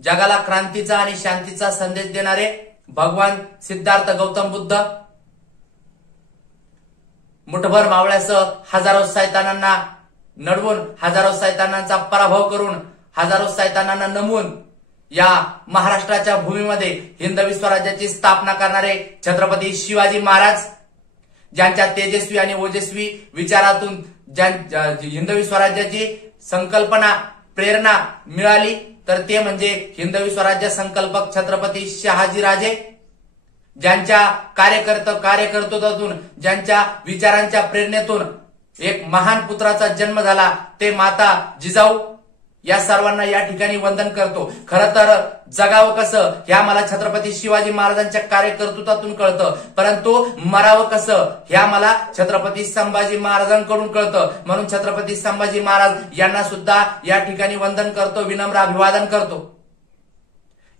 जगाला क्रांतीचा आणि शांतीचा संदेश देणारे भगवान सिद्धार्थ गौतम बुद्ध मुठभर मावळ्यासह हजारो सैतानांना नडवून, हजारो सैतानांचा पराभव करून, हजारो सैतानांना नमवून या महाराष्ट्राच्या भूमीमध्ये हिंदवी स्वराज्याची स्थापना करणारे छत्रपती शिवाजी महाराज, ज्यांच्या तेजस्वी आणि ओजस्वी विचारातून हिंदवी स्वराज्याची संकल्पना प्रेरणा मिळाली, तर ते म्हणजे हिंदवी स्वराज्य संकल्पक छत्रपती शहाजीराजे, ज्यांच्या कार्यकर्तृत्वातून, ज्यांच्या विचारांच्या प्रेरणेतून एक महान पुत्राचा जन्म झाला, ते माता जिजाऊ. या सर्वांना या ठिकाणी वंदन करतो. खरं तर जगावं कसं हे आम्हाला छत्रपती शिवाजी महाराजांच्या कार्यकर्तृत्वातून कळतं, परंतु मरावं कसं हे आम्हाला छत्रपती संभाजी महाराजांकडून कळतं. म्हणून छत्रपती संभाजी महाराज यांना सुद्धा या ठिकाणी वंदन करतो, विनम्र अभिवादन करतो.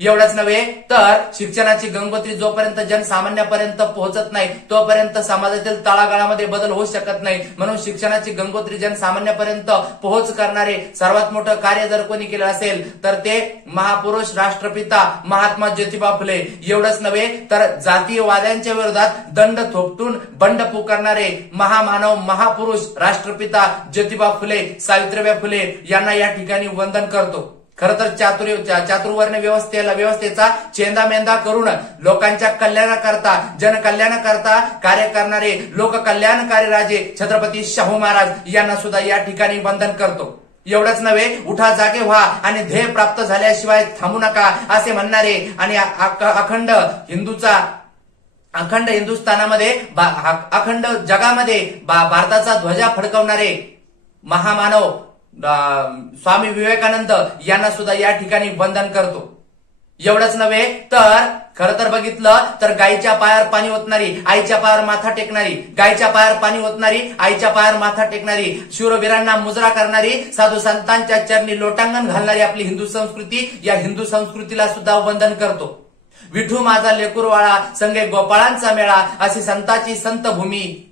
एवढंच नव्हे तर शिक्षणाची गंगोत्री जोपर्यंत जनसामान्यापर्यंत पोहोचत नाही तोपर्यंत समाजातील तळागाळामध्ये बदल होऊ शकत नाही. म्हणून शिक्षणाची गंगोत्री जनसामान्यापर्यंत पोहोच करणारे सर्वात मोठं कार्य जर कोणी केलं असेल तर ते महापुरुष राष्ट्रपिता महात्मा ज्योतिबा फुले. एवढंच नव्हे तर जातीयवाद्यांच्या विरोधात दंड थोपटून बंड पुकारणारे महामानव महापुरुष राष्ट्रपिता ज्योतिबा फुले, सावित्रीबाई फुले यांना या ठिकाणी वंदन करतो. खरं तर चातुर्वर्ण व्यवस्थेचा चेंदामेंदा करून लोकांच्या कल्याणाकरता, जनकल्याणाकरता कार्य करणारे लोककल्याणकारी राजे छत्रपती शाहू महाराज यांना सुद्धा या ठिकाणी वंदन करतो. एवढंच नव्हे, उठा जागे व्हा आणि ध्येय प्राप्त झाल्याशिवाय थांबू नका असे म्हणणारे आणि अखंड हिंदुस्थानामध्ये, अखंड जगामध्ये भारताचा ध्वजा फडकवणारे महामानव स्वामी विवेकानंद यांना सुद्धा या ठिकाणी वंदन करतो. एवढंच नव्हे तर खरं तर बघितलं तर गायीच्या पायावर पाणी ओतणारी, आईच्या पायावर माथा टेकणारी, गायीच्या पायावर पाणी ओतणारी, आईच्या पायावर माथा टेकणारी, शूरवीरांना मुजरा करणारी, साधू संतांच्या चरणी लोटांगण घालणारी आपली हिंदू संस्कृती, या हिंदू संस्कृतीला सुद्धा वंदन करतो. विठू माझा लेकुरवाळा, संगे गोपाळांचा मेळा, अशी संताची संतभूमी,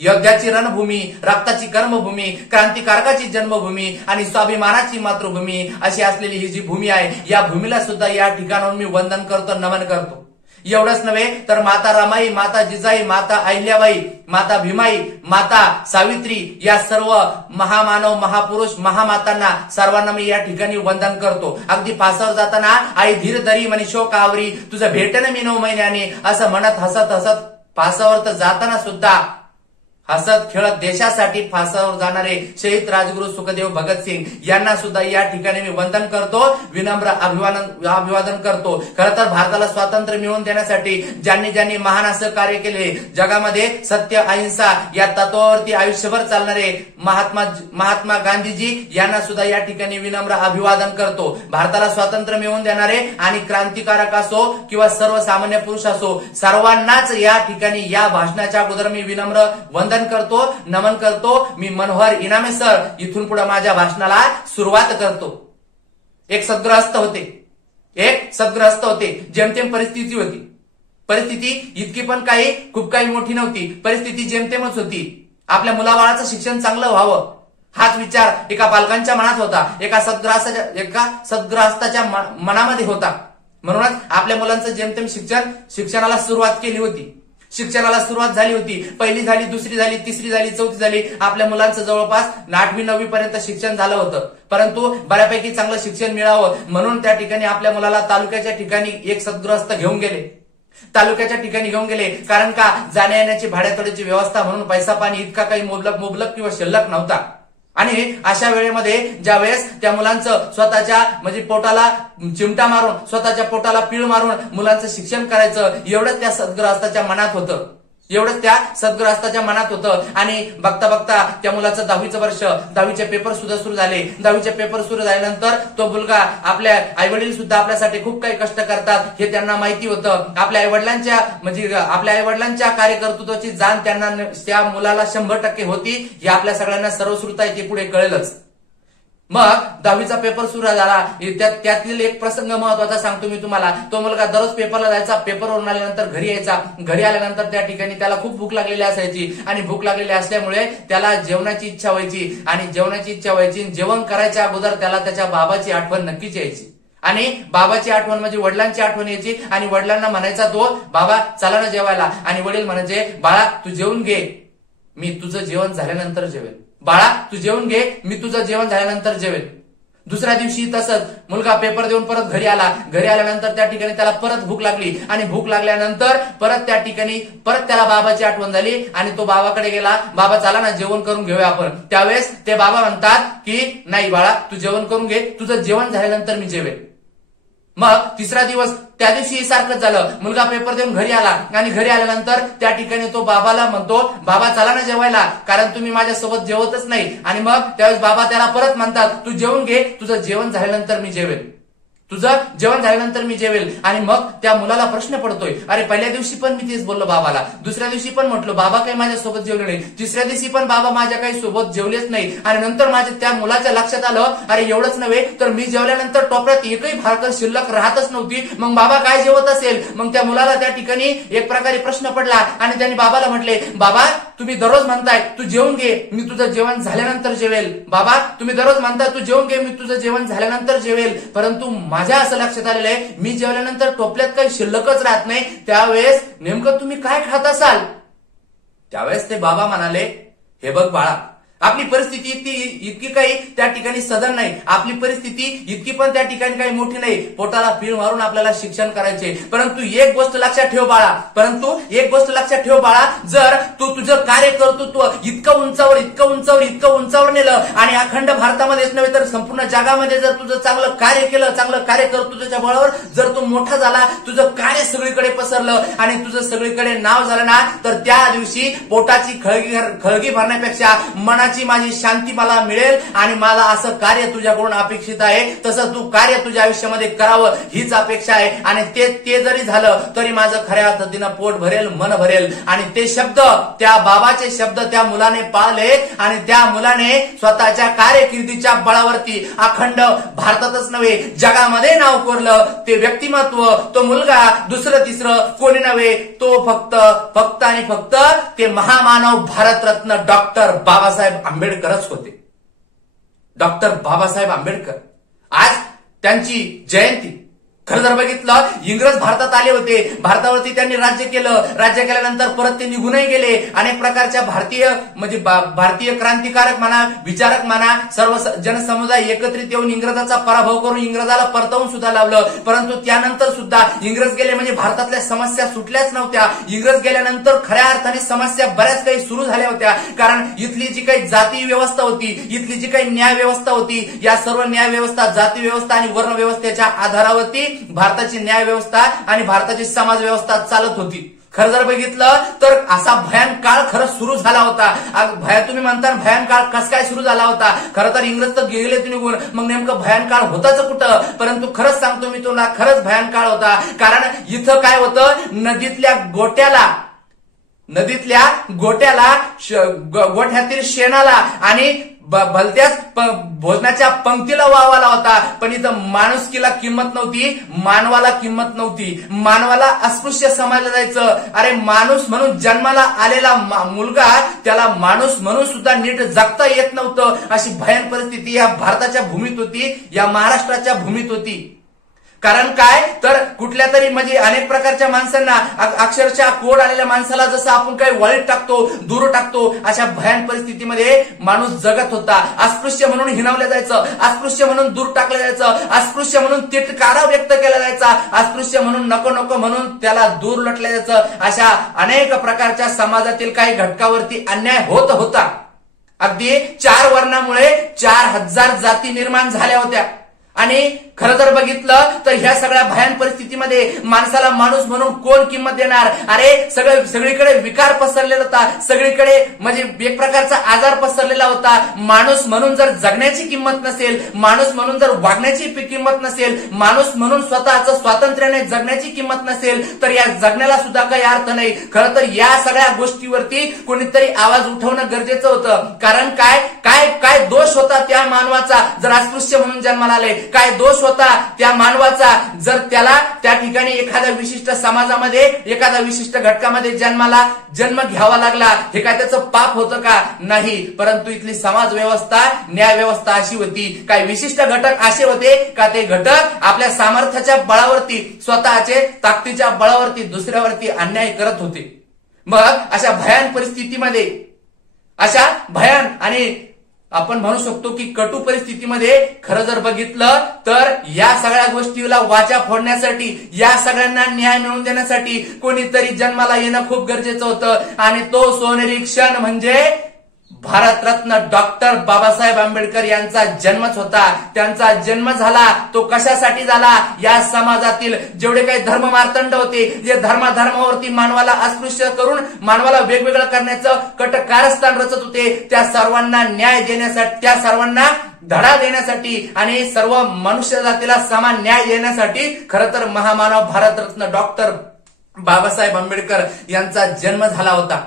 योद्ध्याची रणभूमी, रक्ताची कर्मभूमी, क्रांतिकारकाची जन्मभूमी आणि स्वाभिमानाची मातृभूमी अशी असलेली ही जी भूमी आहे, या भूमीला सुद्धा या ठिकाणाहून मी वंदन करतो, नमन करतो. एवढंच नव्हे तर माता रमाई, माता जिजाई, माता अहिल्याबाई, माता भीमाई, माता सावित्री या सर्व महामानव महापुरुष महामातांना सर्वांना मी या ठिकाणी वंदन करतो. अगदी फासावर जाताना आई धीर धरी म्हणे शोक आवरी, तुझं भेटन मी 9 महिन्याने असं म्हणत हसत हसत फासावर तर जाताना सुद्धा हसत खेळत देशासाठी फासावर जाणारे शहीद राजगुरू सुखदेव भगतसिंग यांना सुद्धा या ठिकाणी मी वंदन करतो, विनम्र अभिवादन करतो. खरं तर भारताला स्वातंत्र्य मिळवून देण्यासाठी ज्यांनी महान असं कार्य केले, जगामध्ये सत्य अहिंसा या तत्वावरती आयुष्यभर चालणारे महात्मा गांधीजी यांना सुद्धा या ठिकाणी विनम्र अभिवादन करतो. भारताला स्वातंत्र्य मिळवून देणारे आणि क्रांतिकारक असो किंवा सर्वसामान्य पुरुष असो, सर्वांनाच या ठिकाणी या भाषणाच्या अगोदर मी विनम्र वंदन करतो, नमन करतो. मी मनोहर इनामे सर इथून पुढे माझ्या भाषणाला सुरुवात करतो. एक सद्गृहस्थ होते, जेमतेम परिस्थिती होती. परिस्थिती इतकी पण खूप काही मोठी नव्हती, परिस्थिती जेमतेमच होती. आपल्या मुलाबाळाचं शिक्षण चांगलं व्हावं हाच विचार एका पालकांच्या मनात होता, एका सद्गृहस्थाच्या मनामध्ये होता. म्हणूनच आपल्या मुलांचं जेमतेम शिक्षणाला सुरुवात केली होती. शिक्षणाला सुरुवात झाली होती. पहिली झाली, दुसरी झाली, तिसरी झाली, चौथी झाली. आपल्या मुलांचं जवळपास 8वी 9वी पर्यंत शिक्षण झालं होतं, परंतु बऱ्यापैकी चांगलं शिक्षण मिळावं म्हणून त्या ठिकाणी आपल्या मुलाला तालुक्याच्या ठिकाणी एक सद्गृहस्थ घेऊन गेले. कारण का जाण्या येण्याची भाड्यातोडीची व्यवस्था म्हणून पैसा पाणी इतका काही मुबलक किंवा शिल्लक नव्हता. आणि अशा वेळेमध्ये ज्या वेळेस त्या मुलांचं स्वतःच्या पोटाला चिमटा मारून, स्वतःच्या पोटाला पीळ मारून मुलांचं शिक्षण करायचं एवढंच त्या सद्गृहस्थाच्या मनात होतं. आणि बघता बघता त्या मुलाचं 10वीचं वर्ष, 10वीचे पेपर सुद्धा सुरू झाले. 10वीचे पेपर सुरू झाल्यानंतर तो मुलगा, आपल्या आईवडील सुद्धा आपल्यासाठी खूप काही कष्ट करतात हे त्यांना माहिती होतं. आपल्या आईवडिलांच्या कार्यकर्तृत्वाची जाण त्या मुलाला 100% होती. हे आपल्या सगळ्यांना सर्वश्रुत आहे, ते पुढे कळेलच. मग 10वीचा पेपर सुरू झाला. त्यातील एक प्रसंग महत्वाचा सांगतो मी तुम्हाला. तो मुलगा दररोज पेपरला जायचा, पेपरवरून आल्यानंतर घरी यायचा. घरी आल्यानंतर त्या ठिकाणी त्याला खूप भूक लागलेली असायची आणि भूक लागलेली असल्यामुळे त्याला जेवणाची इच्छा व्हायची. जेवण करायच्या अगोदर त्याला त्याच्या बाबाची आठवण नक्कीच यायची. आणि बाबाची आठवण म्हणजे वडिलांची आठवण यायची आणि वडिलांना म्हणायचा तो, बाबा चला ना जेवायला, आणि वडील म्हणायचे, बाळा तू जेवून घे, मी तुझं जेवण झाल्यानंतर जेवेल. बाळा तू जेवून घे, मी तुझं जेवण झाल्यानंतर जेवेल. दुसऱ्या दिवशी तसंच मुलगा पेपर देऊन परत घरी आला. घरी आल्यानंतर त्या ठिकाणी त्याला परत भूक लागली आणि भूक लागल्यानंतर परत त्या ठिकाणी परत त्याला बाबाची आठवण झाली आणि तो बाबाकडे गेला. बाबा चला ना जेवण करून घेऊया आपण. त्यावेळेस ते बाबा म्हणतात की नाही बाळा तू जेवण करून घे, तुझं जेवण झाल्यानंतर मी जेवेल. मग तिसरा दिवस त्या दिवशी सारखंच झालं. मुलगा पेपर देऊन घरी आला आणि घरी आल्यानंतर त्या ठिकाणी तो बाबाला म्हणतो, बाबा चला ना जेवायला, कारण तुम्ही माझ्यासोबत जेवतच नाही. आणि मग त्यावेळेस बाबा त्याला परत म्हणतात, तू जेवून घे, तुझं जेवण झाल्यानंतर मी जेवेल, तुझं जेवण झाल्यानंतर मी जेवेल. आणि मग त्या मुलाला प्रश्न पडतोय, अरे पहिल्या दिवशी पण मी तेच बोललो बाबाला, दुसऱ्या दिवशी पण म्हटलो बाबा काही माझ्यासोबत जेवले नाही, तिसऱ्या दिवशी पण बाबा माझ्या काही सोबत जेवलेच नाही. आणि नंतर माझ्या त्या मुलाच्या लक्षात आलं, अरे एवढंच नव्हे तर मी जेवल्यानंतर टोपऱ्यात एकही भाकर शिल्लक राहतच नव्हती, मग बाबा काय जेवत असेल. मग त्या मुलाला त्या ठिकाणी एक प्रकारे प्रश्न पडला आणि त्यांनी बाबाला म्हटले, बाबा तुम्ही दररोज म्हणताय तू जेवून घे, मी तुझं जेवण झाल्यानंतर जेवेल. बाबा तुम्ही दररोज म्हणताय तू जेवून घे, मी तुझं जेवण झाल्यानंतर जेवेल, परंतु माझ्या असं लक्षात आलेलं आहे मी जेवल्यानंतर टोपल्यात काही शिल्लकच राहत नाही. त्यावेळेस नेमकं तुम्ही काय खात असाल. त्यावेळेस ते बाबा म्हणाले, हे बघ बाळा, आपली परिस्थिती इतकी काही त्या ठिकाणी सदन नाही, आपली परिस्थिती इतकी पण त्या ठिकाणी काही मोठी नाही, पोटाला पीळ मारून आपल्याला शिक्षण करायचे. परंतु एक गोष्ट लक्षात ठेव बाळा, जर तू तुझं कार्य कर्तृत्व इतकं उंचावर नेलं आणि अखंड भारतामध्येच नव्हे तर संपूर्ण जगामध्ये जर तुझं चांगलं कार्य केलं, चांगलं कार्य कर्तृत्वाच्या बळावर जर तू मोठा झाला, तुझं कार्य सगळीकडे पसरलं आणि तुझं सगळीकडे नाव झालं ना, तर त्या दिवशी पोटाची खळगी भरण्यापेक्षा मनाची माझी शांती मला मिळेल आणि मला असं कार्य तुझ्याकडून अपेक्षित आहे, तसं तू कार्य तुझ्या आयुष्यामध्ये करावं हीच अपेक्षा आहे. आणि ते जरी झालं तरी माझं खऱ्या अर्थानं पोट भरेल, मन भरेल. आणि ते शब्द, त्या बाबाचे शब्द त्या मुलाने पाळले आणि त्या मुलाने स्वतःच्या कार्यकिर्दीच्या बळावरती अखंड भारतातच नव्हे जगामध्ये नाव कोरलं. ते व्यक्तिमत्व, तो मुलगा दुसरं तिसरं कोणी नव्हे, तो फक्त आणि फक्त ते महामानव भारतरत्न डॉक्टर बाबासाहेब आंबेडकरच होते. डॉक्टर बाबासाहेब आंबेडकर आज त्यांची जयंती. खरं जर बघितलं, इंग्रज भारतात आले होते, भारतावरती त्यांनी राज्य केल्यानंतर परत ते निघूनही गेले. अनेक प्रकारच्या भारतीय क्रांतिकारक म्हणा, विचारक म्हणा, सर्व जनसमुदाय एकत्रित येऊन इंग्रजाचा पराभव करून इंग्रजाला परतवून सुद्धा लावलं. परंतु त्यानंतर सुद्धा इंग्रज गेले म्हणजे भारतातल्या समस्या सुटल्याच नव्हत्या. इंग्रज गेल्यानंतर खऱ्या अर्थाने समस्या बऱ्याच काही सुरू झाल्या होत्या. कारण इथली जी काही जाती व्यवस्था होती, इथली जी काही न्याय व्यवस्था होती, या सर्व न्याय व्यवस्था, जाती व्यवस्था आणि वर्ण व्यवस्थेच्या आधारावरती भारताची न्याय व्यवस्था आणि भारताची समाज व्यवस्था चालत होती. खरं जर बघितलं तर असा भयान काळ खरंच सुरू झाला होता. तुम्ही म्हणता भयान काळ कस काय सुरू झाला होता. खरं तर इंग्रज तर गेले निघून, मग नेमकं भयान काळ होताच कुठं. परंतु खरंच सांगतो मी तुला, खरंच भयान काळ होता. कारण इथं काय होतं, नदीतल्या गोठ्यातील शेणाला आणि भलत्याच भोजनाच्या पंक्तीला वावाला होता. पण इथं माणुसकीला किंमत नव्हती, मानवाला किंमत नव्हती. मानवाला अस्पृश्य समजलं जायचं. अरे माणूस म्हणून जन्माला आलेला मुलगा, त्याला माणूस म्हणून सुद्धा नीट जगता येत नव्हतं. अशी भयान परिस्थिती या भारताच्या भूमीत होती, या महाराष्ट्राच्या भूमीत होती. कारण काय तर कुठल्या तरी म्हणजे अनेक प्रकारच्या माणसांना, अक्षरशः कोड आलेल्या माणसाला जसं आपण काही वाळीत टाकतो, दूर टाकतो, अशा भयान परिस्थितीमध्ये माणूस जगत होता. अस्पृश्य म्हणून हिणवलं जायचं, अस्पृश्य म्हणून दूर टाकलं जायचं, अस्पृश्य म्हणून तिटकारा व्यक्त केला जायचा, अस्पृश्य म्हणून नको म्हणून त्याला दूर लटलं जायचं. अशा अनेक प्रकारच्या समाजातील काही घटकावरती अन्याय होत होता. अगदी 4 वर्णामुळे 4000 जाती निर्माण झाल्या होत्या. आणि खरं जर बघितलं तर ह्या सगळ्या भयान परिस्थितीमध्ये माणसाला माणूस म्हणून कोण किंमत देणार. अरे सगळीकडे विकार पसरलेला होता, सगळीकडे म्हणजे एक प्रकारचा आजार पसरलेला होता. माणूस म्हणून जर जगण्याची किंमत नसेल, माणूस म्हणून जर वागण्याची किंमत नसेल, माणूस म्हणून स्वतःचं स्वातंत्र्याने जगण्याची किंमत नसेल, तर या जगण्याला सुद्धा काही अर्थ नाही. खरं तर या सगळ्या गोष्टीवरती कोणीतरी आवाज उठवणं गरजेचं होतं. कारण काय दोष होता त्या मानवाचा जर अस्पृश्य म्हणून जन्माला आले, काय दोष होता त्या मानवाचा, जर त्याला त्या ठिकाणी एखाद्या विशिष्ट समाजामध्ये एखाद्या विशिष्ट घटकामध्ये जन्म घ्यावा लागला, हे काय त्याचं पाप होतं का? नाही. परंतु इथली समाज व्यवस्था, न्याय व्यवस्था अशी होती, काय विशिष्ट घटक असे होते का ते घटक आपल्या सामर्थ्याच्या बळावरती, स्वतःचे ताकदीच्या बळावरती दुसऱ्यावरती अन्याय करत होते. मग अशा भयान परिस्थितीमध्ये, अशा भयान आणि आपण म्हणू शकतो की कटू परिस्थितीमध्ये खरं जर बघितलं तर या सगळ्या गोष्टीला वाचा फोडण्यासाठी, या सगळ्यांना न्याय मिळवून देण्यासाठी कोणीतरी जन्माला येणं खूप गरजेचं होतं. आणि तो सोनेरी क्षण म्हणजे भारतरत्न डॉक्टर बाबासाहेब आंबेडकर यांचा जन्मच होता. त्यांचा जन्म झाला तो कशासाठी झाला? या समाजातील जेवढे काही धर्म मार्तंड होते, जे धर्मावरती मानवाला अस्पृश्य करून मानवाला वेगवेगळं करण्याचं कट कारस्थान रचत होते, त्या सर्वांना न्याय देण्यासाठी, त्या सर्वांना धडा देण्यासाठी आणि सर्व मनुष्य जातीला समान न्याय देण्यासाठी खरं तर महामानव भारतरत्न डॉक्टर बाबासाहेब आंबेडकर यांचा जन्म झाला होता.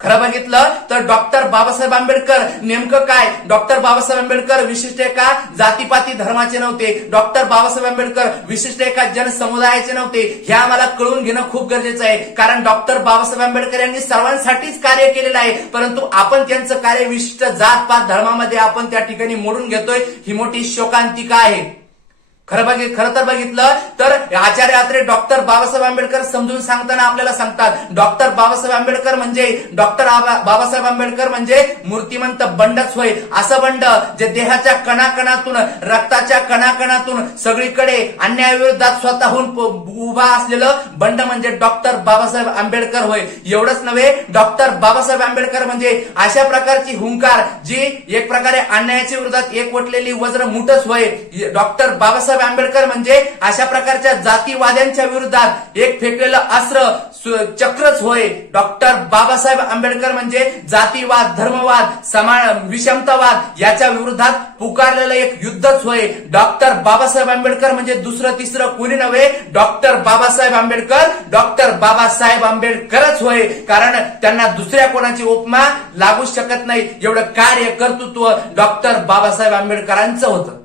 खरं बघितलं तर डॉक्टर बाबासाहेब आंबेडकर नेमकं काय? डॉक्टर बाबासाहेब आंबेडकर विशिष्ट एका जातीपाती धर्माचे नव्हते. डॉक्टर बाबासाहेब आंबेडकर विशिष्ट एका जनसमुदायाचे नव्हते. हे आम्हाला कळून घेणं खूप गरजेचं आहे. कारण डॉक्टर बाबासाहेब आंबेडकर यांनी सर्वांसाठीच कार्य केलेलं आहे, परंतु आपण त्यांचं कार्य विशिष्ट जातपात धर्मामध्ये आपण त्या ठिकाणी मोडून घेतोय. ही मोठी शोकांतिका आहे. खरं तर बघितलं तर आचार्य अत्रे डॉक्टर बाबासाहेब आंबेडकर समजून सांगताना आपल्याला सांगतात, डॉक्टर बाबासाहेब आंबेडकर म्हणजे बाबासाहेब आंबेडकर म्हणजे मूर्तिमंत बंडच होय. असं बंड जे देहाच्या कणाकणातून, रक्ताच्या कणाकणातून सगळीकडे अन्यायाविरोधात स्वतःहून उभा असलेलं बंड म्हणजे डॉक्टर बाबासाहेब आंबेडकर होय. एवढंच नव्हे, डॉक्टर बाबासाहेब आंबेडकर म्हणजे अशा प्रकारची हुंकार जी एक प्रकारे अन्यायाच्या विरोधात एकवटलेली वज्र मुठच होय. डॉक्टर बाबासाहेब आंबेडकर म्हणजे अशा प्रकारच्या जातीवाद्यांच्या विरोधात एक फेकलेलं अस्त्र चक्रच होय. डॉक्टर बाबासाहेब आंबेडकर म्हणजे जातीवाद, धर्मवाद, विषमतावाद याच्या विरोधात पुकारलेलं एक युद्धच होय. डॉक्टर बाबासाहेब आंबेडकर म्हणजे दुसरं तिसरं कोणी नव्हे, डॉक्टर बाबासाहेब आंबेडकर, डॉक्टर बाबासाहेब आंबेडकरच होय. कारण त्यांना दुसऱ्या कोणाची उपमा लागूच शकत नाही. एवढं कार्य कर्तृत्व डॉक्टर बाबासाहेब आंबेडकरांचं होतं.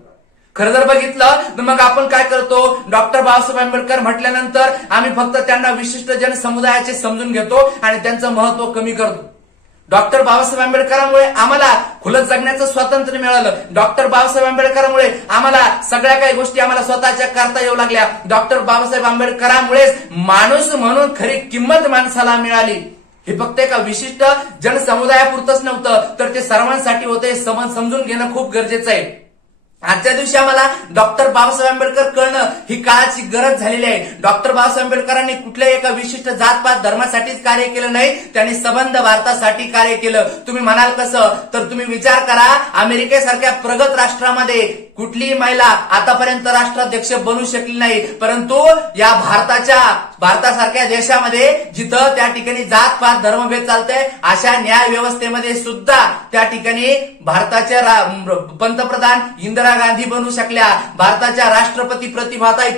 खरं जर बघितलं तर मग आपण काय करतो? डॉक्टर बाबासाहेब आंबेडकर म्हटल्यानंतर आम्ही फक्त त्यांना विशिष्ट जनसमुदायाचे समजून घेतो आणि त्यांचं महत्व कमी करतो. डॉक्टर बाबासाहेब आंबेडकरांमुळे आम्हाला खुलं जगण्याचं स्वातंत्र्य मिळालं. डॉक्टर बाबासाहेब आंबेडकरांमुळे आम्हाला सगळ्या काही गोष्टी आम्हाला स्वतःच्या करता येऊ लागल्या. डॉक्टर बाबासाहेब आंबेडकरांमुळेच माणूस म्हणून खरी किंमत माणसाला मिळाली. हे फक्त एका विशिष्ट जनसमुदायापुरतंच नव्हतं, तर ते सर्वांसाठी होते. समजून घेणं खूप गरजेचं आहे. आजच्या दिवशी आम्हाला डॉक्टर बाबासाहेब आंबेडकर कळणं ही काळाची गरज झालेली आहे. डॉक्टर बाबासाहेब आंबेडकरांनी कुठल्याही एका विशिष्ट जातपात धर्मासाठीच कार्य केलं नाही, त्यांनी सबंध भारतासाठी कार्य केलं. तुम्ही म्हणाल कसं? तर तुम्ही विचार करा, अमेरिकेसारख्या प्रगत राष्ट्रामध्ये कुठलीही महिला आतापर्यंत राष्ट्राध्यक्ष बनू शकली नाही, परंतु या भारतासारख्या देशामध्ये जिथं त्या ठिकाणी जातपात धर्मभेद चालतंय, अशा न्याय व्यवस्थेमध्ये सुद्धा त्या ठिकाणी भारताच्या पंतप्रधान इंदिरा गांधी बनू शकल्या, भारताच्या राष्ट्रपती प्रतिभाताई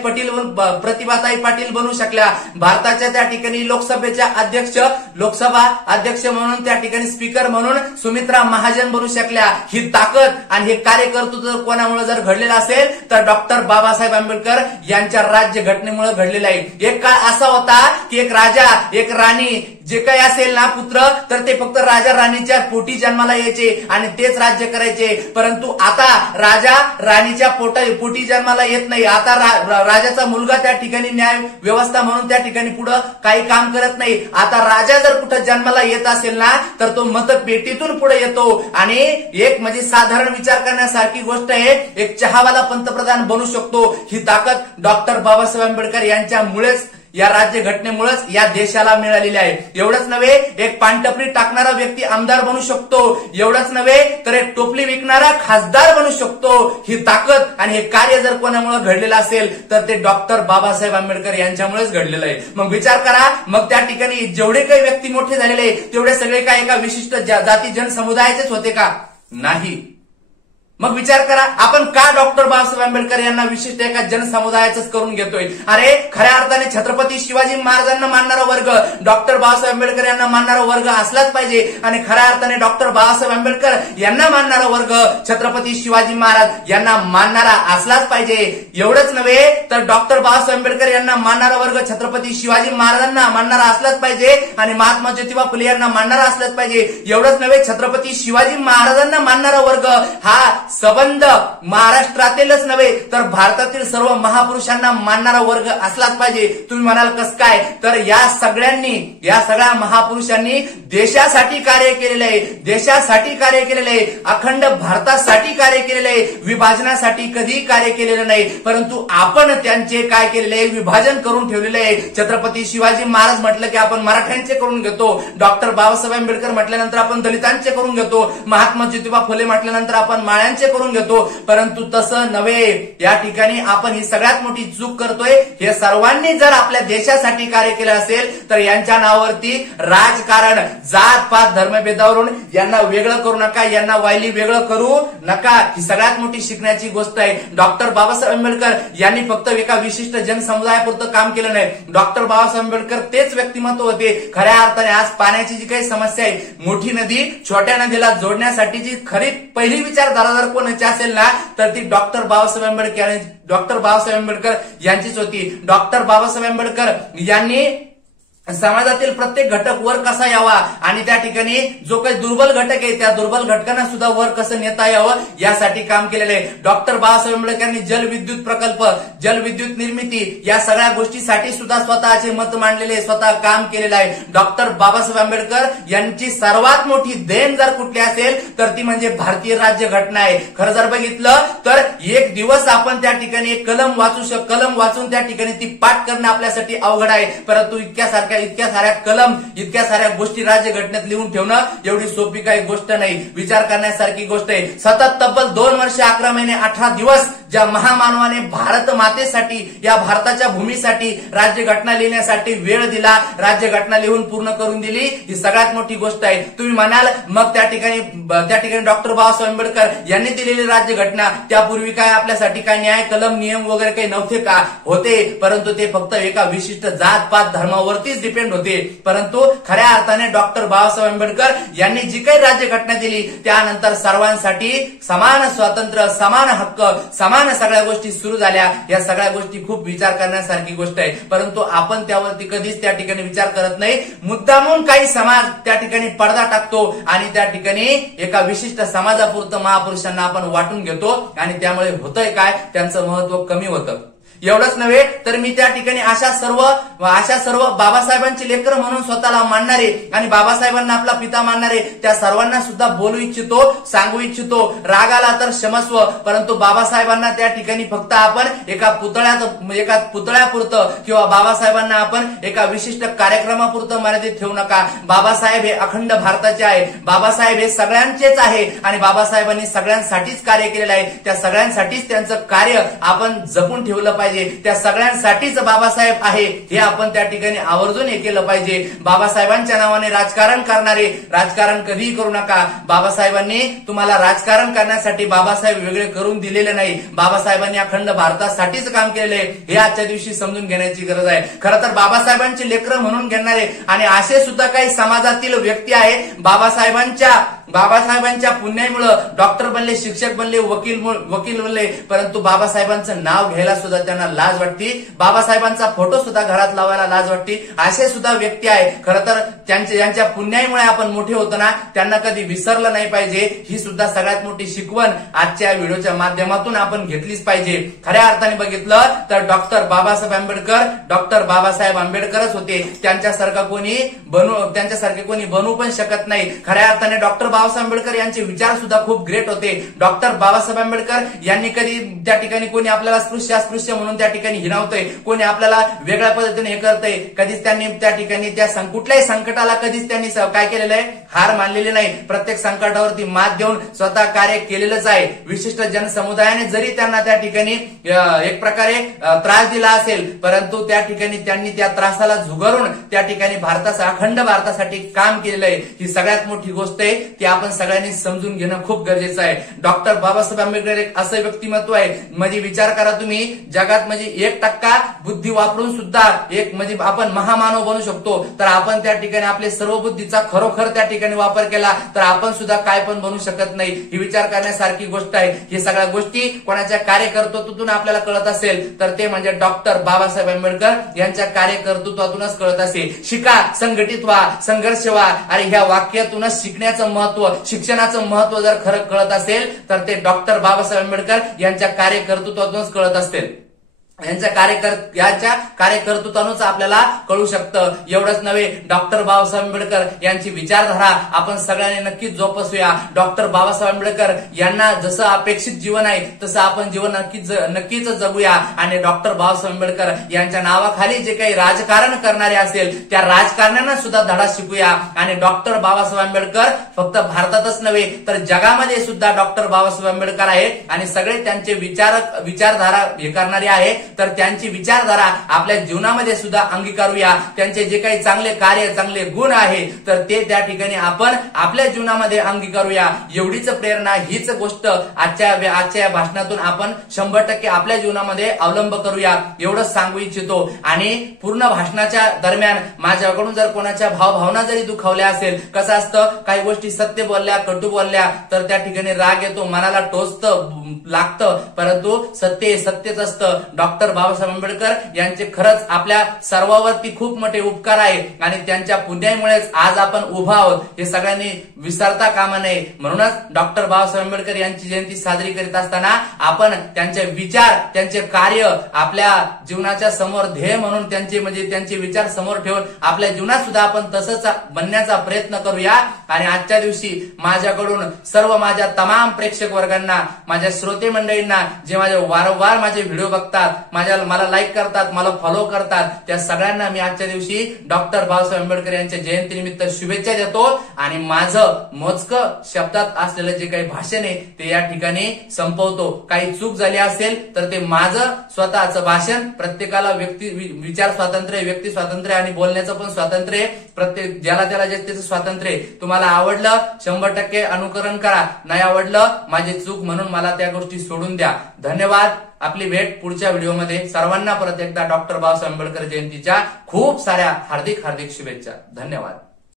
पाटील बनू शकल्या, भारताच्या त्या ठिकाणी लोकसभा अध्यक्ष म्हणून त्या ठिकाणी स्पीकर म्हणून सुमित्रा महाजन बनू शकल्या. ही ताकद आणि हे कार्यकर्तृत्व कोणामुळे जर घडलेलं असेल तर डॉक्टर बाबासाहेब आंबेडकर यांच्या राज्य घटनेमुळे घडलेलं आहे. एक काळ असा होता की एक राजा, एक राणी, जे काही असेल ना पुत्र, तर ते फक्त राजा राणीच्या पोटी जन्माला यायचे आणि तेच राज्य करायचे. परंतु आता राजा राणीच्या पोटी जन्माला येत नाही. आता राजाचा मुलगा त्या ठिकाणी न्याय व्यवस्था म्हणून त्या ठिकाणी पुढे काही काम करत नाही. आता राजा जर कुठं जन्माला येत असेल ना, तर तो मतपेटीतून पुढे येतो. आणि एक म्हणजे साधारण विचार करण्यासारखी गोष्ट आहे, एक चहावाला पंतप्रधान बनू शकतो. ही ताकद डॉक्टर बाबासाहेब आंबेडकर यांच्यामुळेच, या राज्य घटनेमुळेच या देशाला मिळालेली आहे. एवढंच नव्हे, एक पानटपरी टाकणारा व्यक्ती आमदार बनू शकतो. एवढंच नव्हे तर एक टोपली विकणारा खासदार बनू शकतो. ही ताकद आणि हे कार्य जर कोणामुळे घडलेलं असेल तर ते डॉक्टर बाबासाहेब आंबेडकर यांच्यामुळेच घडलेलं आहे. मग विचार करा, मग त्या ठिकाणी जेवढे काही व्यक्ती मोठे झालेले तेवढे सगळे काय एका विशिष्ट जाती जनसमुदायाचेच होते का? नाही. मग विचार करा, आपण का डॉक्टर बाबासाहेब आंबेडकर यांना विशिष्ट एका जनसमुदायाच करून घेतोय? अरे खऱ्या अर्थाने छत्रपती शिवाजी महाराजांना मानणारा वर्ग डॉक्टर बाबासाहेब आंबेडकर यांना मानणारा वर्ग असलाच पाहिजे, आणि खऱ्या अर्थाने डॉक्टर बाबासाहेब आंबेडकर यांना मानणारा वर्ग छत्रपती शिवाजी महाराज यांना मानणारा असलाच पाहिजे. एवढंच नव्हे तर डॉक्टर बाबासाहेब आंबेडकर यांना मानणारा वर्ग छत्रपती शिवाजी महाराजांना मानणारा असलाच पाहिजे, आणि महात्मा ज्योतिबा फुले यांना मानणारा असलाच पाहिजे. एवढंच नव्हे, छत्रपती शिवाजी महाराजांना मानणारा वर्ग हा संबंध महाराष्ट्रातीलच नव्हे तर भारतातील सर्व महापुरुषांना मानणारा वर्ग असलाच पाहिजे. तुम्ही म्हणाल कसं काय? तर या सगळ्या महापुरुषांनी देशासाठी कार्य केलेलं आहे, देशासाठी कार्य केलेलं आहे, अखंड भारतासाठी कार्य केलेलं आहे, विभाजनासाठी कधी कार्य केलेलं नाही. परंतु आपण त्यांचे काय केलेले आहे? विभाजन करून ठेवलेले आहे. छत्रपती शिवाजी महाराज म्हटलं की आपण मराठ्यांचे करून घेतो, डॉक्टर बाबासाहेब आंबेडकर म्हटल्यानंतर आपण दलितांचे करून घेतो, महात्मा ज्योतिबा फुले म्हटल्यानंतर आपण माळ्यांचे करून घेतो. परंतु तसं नव्हे, या ठिकाणी आपण ही सगळ्यात मोठी चूक करतोय. हे सर्वांनी जर आपल्या देशासाठी कार्य केलं असेल तर यांच्या नावावरती राजकारण, जात पात धर्मभेदावरून यांना वेगळं करू नका, यांना वायली वेगळं करू नका. ही सगळ्यात मोठी शिकण्याची गोष्ट आहे. डॉक्टर बाबासाहेब आंबेडकर यांनी फक्त एका विशिष्ट जनसमुदायापुरतं काम केलं नाही. डॉक्टर बाबासाहेब आंबेडकर तेच व्यक्तिमत्व होते. खऱ्या अर्थाने आज पाण्याची जी काही समस्या आहे, मोठी नदी छोट्या नदीला जोडण्यासाठीची खरी पहिली विचारधारा जर कोणाची असेल ना तर ती डॉक्टर बाबासाहेब आंबेडकर यांचीच होती. डॉक्टर बाबासाहेब आंबेडकर यांनी समाजातील प्रत्येक घटक वर कसा यावा आणि त्या ठिकाणी जो काही दुर्बल घटक आहे त्या दुर्बल घटकांना सुद्धा वर कसं नेता यावं यासाठी काम केलेलं आहे. डॉक्टर बाबासाहेब आंबेडकर यांनी जलविद्युत प्रकल्प, जलविद्युत निर्मिती या सगळ्या गोष्टीसाठी सुद्धा स्वतःचे मत मांडलेले, स्वतः काम केलेलं आहे. डॉक्टर बाबासाहेब आंबेडकर यांची सर्वात मोठी देण जर कुठली असेल तर ती म्हणजे भारतीय राज्यघटना आहे. खरं जर बघितलं तर एक दिवस आपण त्या ठिकाणी एक कलम वाचून त्या ठिकाणी ती पाठ करणं आपल्यासाठी अवघड आहे. परंतु इतक्या साऱ्या कलम, इतक्या साऱ्या गोष्टी राज्यघटनेत लिहून ठेवणं एवढी सोपी काही गोष्ट नाही, विचार करण्यासारखी गोष्ट आहे. सतत तब्बल 2 वर्ष 11 महिने 18 दिवस ज्या महामानवाने भारत मातेसाठी, या भारताच्या भूमीसाठी राज्यघटना लिहिण्यासाठी वेळ दिला, राज्यघटना लिहून पूर्ण करून दिली, ही सगळ्यात मोठी गोष्ट आहे. तुम्ही म्हणाल मग त्या ठिकाणी डॉक्टर बाबासाहेब आंबेडकर यांनी दिलेली राज्यघटना त्यापूर्वी काय आपल्यासाठी काय न्याय, कलम, नियम वगैरे काही नव्हते का? होते, परंतु ते फक्त एका विशिष्ट जात पात धर्मावरतीच डिपेंड होते. परंतु खऱ्या अर्थाने डॉक्टर बाबासाहेब आंबेडकर यांनी जी काही राज्यघटना दिली त्यानंतर सर्वांसाठी समान स्वातंत्र्य, समान हक्क, समान सगळ्या गोष्टी सुरू झाल्या. या सगळ्या गोष्टी खूप विचार करण्यासारखी गोष्ट आहे. परंतु आपण त्यावरती कधीच त्या ठिकाणी विचार करत नाही. मुद्दामून काही समाज त्या ठिकाणी पडदा टाकतो आणि त्या ठिकाणी एका विशिष्ट समाजापुरतं महापुरुषांना आपण वाटून घेतो आणि त्यामुळे होतंय काय, त्यांचं महत्व कमी होतं. एवढंच नव्हे तर मी त्या ठिकाणी अशा सर्व बाबासाहेबांची लेकरं म्हणून स्वतःला मानणारे आणि बाबासाहेबांना आपला पिता मानणारे त्या सर्वांना सुद्धा बोलू इच्छितो, सांगू इच्छितो. राग आला तर क्षमस्व, परंतु बाबासाहेबांना त्या ठिकाणी फक्त आपण एका पुतळ्यापुरतं किंवा बाबासाहेबांना आपण एका विशिष्ट कार्यक्रमापुरतं मर्यादित ठेवू नका. बाबासाहेब हे अखंड भारताचे आहे, बाबासाहेब हे सगळ्यांचेच आहे आणि बाबासाहेबांनी सगळ्यांसाठीच कार्य केलेलं आहे. त्या सगळ्यांसाठीच त्यांचं कार्य आपण जपून ठेवलं पाहिजे. त्या सगळ्यांसाठीच बाबासाहेब आहे हे आपण त्या ठिकाणी आवर्जून हे केलं पाहिजे. बाबासाहेबांच्या नावाने राजकारण करणारे राजकारण कधीही करू नका. बाबासाहेबांनी तुम्हाला राजकारण करण्यासाठी बाबासाहेब वेगळे करून दिलेले नाही. बाबासाहेबांनी अखंड भारतासाठीच काम केलेले हे आजच्या दिवशी समजून घेण्याची गरज आहे. खरं तर बाबासाहेबांची लेकरं म्हणून घेणारे आणि असे सुद्धा काही समाजातील व्यक्ती आहे बाबासाहेबांच्या पुण्यामुळे डॉक्टर बनले, शिक्षक बनले, वकील बनले, परंतु बाबासाहेबांचं नाव घ्यायला सुद्धा त्यांना लाज वाटते. बाबासाहेबांचा फोटो सुद्धा घरात लावायला लाज वाटते. असे सुद्धा व्यक्ती आहे. खरं तर ज्यांच्या पुण्यामुळे आपण मोठे होतो ना त्यांना कधी विसरलं नाही पाहिजे. ही सुद्धा सगळ्यात मोठी शिकवण आजच्या व्हिडिओच्या माध्यमातून आपण घेतलीच पाहिजे. खऱ्या अर्थाने बघितलं तर डॉक्टर बाबासाहेब आंबेडकरच होते. त्यांच्यासारखे कोणी बनू पण शकत नाही. खऱ्या अर्थाने डॉक्टर बाबासाहेब आंबेडकर यांचे विचार सुद्धा खूप ग्रेट होते. डॉक्टर बाबासाहेब आंबेडकर यांनी कधी त्या ठिकाणी कोणी आपल्याला अस्पृश्य म्हणून त्या ठिकाणी हिरावतंय, कोणी आपल्याला वेगळ्या पद्धतीने हे करतंय, कधीच त्यांनी त्या ठिकाणी कुठल्याही संकटाला कधीच त्यांनी काय केलेलं आहे, हार मानलेली नाही. प्रत्येक संकटावरती मात देऊन स्वतः कार्य केलेलंच आहे. विशिष्ट जनसमुदायाने जरी त्यांना त्या ठिकाणी एक प्रकारे त्रास दिला असेल परंतु त्या ठिकाणी त्यांनी त्या त्रासाला झुगारून त्या ठिकाणी अखंड भारतासाठी काम केलेलं आहे. ही सगळ्यात मोठी गोष्ट आहे ती आपण सगळ्यांनी समजून घेणं खूप गरजेचं आहे. डॉक्टर बाबासाहेब आंबेडकर एक असं व्यक्तिमत्व आहे, म्हणजे विचार करा तुम्ही, जगात म्हणजे 1% बुद्धी वापरून सुद्धा एक म्हणजे आपण महामानव बनू शकतो. तर आपण त्या ठिकाणी आपले सर्व बुद्धीचा खरोखर त्या ठिकाणी वापर केला तर आपण सुद्धा काय पण बनू शकत नाही. ही विचार करण्यासारखी गोष्ट आहे. हे सगळ्या गोष्टी कोणाच्या कार्यकर्तृत्वातून आपल्याला कळत असेल तर ते म्हणजे डॉक्टर बाबासाहेब आंबेडकर यांच्या कार्यकर्तृत्वातूनच कळत असेल. शिका, संघटित व्हा, संघर्ष व्हा. आणि ह्या वाक्यातूनच शिकण्याचं महत्व, शिक्षणाचं महत्व जर खरं कळत असेल तर ते डॉक्टर बाबासाहेब आंबेडकर यांच्या कार्यकर्तृत्वातूनच कळत असेल. यांच्या कार्यकर्तृत्वानुच आपल्याला कळू शकतं. एवढंच नव्हे, डॉक्टर बाबासाहेब आंबेडकर यांची विचारधारा आपण सगळ्यांनी नक्कीच जोपासूया. डॉक्टर बाबासाहेब आंबेडकर यांना जसं अपेक्षित जीवन आहे तसं आपण जीवन नक्कीच जगूया. आणि डॉक्टर बाबासाहेब आंबेडकर यांच्या नावाखाली जे काही राजकारण करणारे असेल त्या राजकारण्यांना सुद्धा धडा शिकूया. आणि डॉक्टर बाबासाहेब आंबेडकर फक्त भारतातच नव्हे तर जगामध्ये सुद्धा डॉक्टर बाबासाहेब आंबेडकर आहेत आणि सगळे त्यांचे विचारधारा हे करणारे आहे. तर त्यांची विचारधारा आपल्या जीवनामध्ये सुद्धा अंगीकारूया. त्यांचे जे काही चांगले कार्य, चांगले गुण आहे तर ते त्या ठिकाणी आपण आपल्या जीवनामध्ये अंगीकारूया. एवढीच प्रेरणा, हीच गोष्ट आजच्या भाषणातून आपण 100% आपल्या जीवनामध्ये अवलंब करूया, एवढंच सांगू इच्छितो. आणि पूर्ण भाषणाच्या दरम्यान माझ्याकडून जर कोणाच्या भावभावना जरी दुखावल्या असेल, कसं असतं, काही गोष्टी सत्य बोलल्या, कटू बोलल्या तर त्या ठिकाणी राग येतो, मनाला टोचतं, लागतं, परंतु सत्य सत्यच असतं. डॉक्टर बाबासाहेब आंबेडकर यांचे खरंच आपल्या सर्वांवरती खूप मोठे उपकार आहे आणि त्यांच्या पुण्यामुळेच आज आपण उभा आहोत, हे सगळ्यांनी विसरता कामा नये. म्हणूनच डॉक्टर बाबासाहेब आंबेडकर यांची जयंती साजरी करीत असताना आपण त्यांचे विचार, त्यांचे कार्य आपल्या जीवनाच्या समोर ध्येय म्हणून त्यांचे विचार समोर ठेवून आपल्या जीवनात सुद्धा आपण तसंच बनण्याचा प्रयत्न करूया. आणि आजच्या दिवशी माझ्याकडून सर्व माझ्या तमाम प्रेक्षक वर्गांना, माझ्या श्रोते मंडळींना, जे वारंवार माझे व्हिडिओ बघतात, मला लाईक करतात, मला फॉलो करतात, त्या सगळ्यांना मी आजच्या दिवशी डॉक्टर बाबासाहेब आंबेडकर यांच्या जयंतीनिमित्त शुभेच्छा देतो. आणि माझं मोजकं शब्दात असलेलं जे काही भाषण आहे ते या ठिकाणी संपवतो. काही चूक झाली असेल तर ते माझं स्वतःचं भाषण. प्रत्येकाला विचार स्वातंत्र्य, व्यक्ती स्वातंत्र्य आणि बोलण्याचं पण स्वातंत्र्य, प्रत्येक ज्याला त्याला त्याचं स्वातंत्र्य. तुम्हाला आवडलं 100% अनुकरण करा, नाही आवडलं माझी चूक म्हणून मला त्या गोष्टी सोडून द्या. धन्यवाद. आपली भेट पुढच्या व्हिडिओमध्ये. सर्वांना परत एकदा डॉक्टर बाबासाहेब आंबेडकर जयंतीच्या खूप साऱ्या हार्दिक शुभेच्छा. धन्यवाद.